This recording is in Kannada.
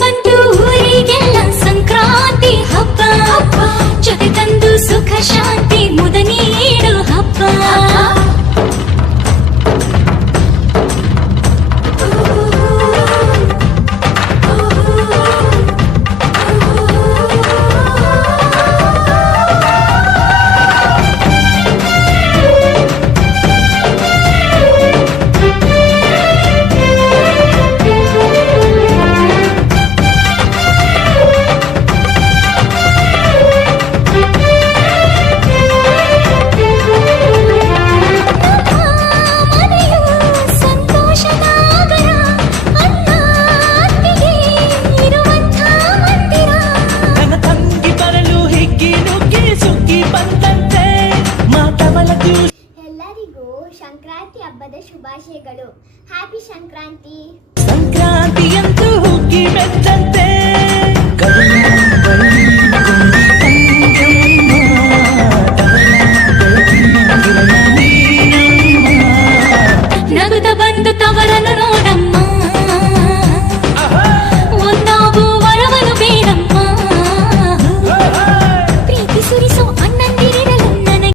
ಬಂತು ಊರಿಗೆಲ್ಲ ಸಂಕ್ರಾಂತಿ ಹಬ್ಬ ಜೊತೆ ತಂದು ಸುಖ ಶಾಂತಿ ಮುದ ನೀಡು ಹಬ್ಬ ಎಲ್ಲರಿಗೂ ಸಂಕ್ರಾಂತಿ ಹಬ್ಬದ ಶುಭಾಶಯಗಳು. ಹ್ಯಾಪಿ ಸಂಕ್ರಾಂತಿ. ಸಂಕ್ರಾಂತಿಯಂತೂ ಹುಗ್ಗಿ ಬೆಚ್ಚಂತೆ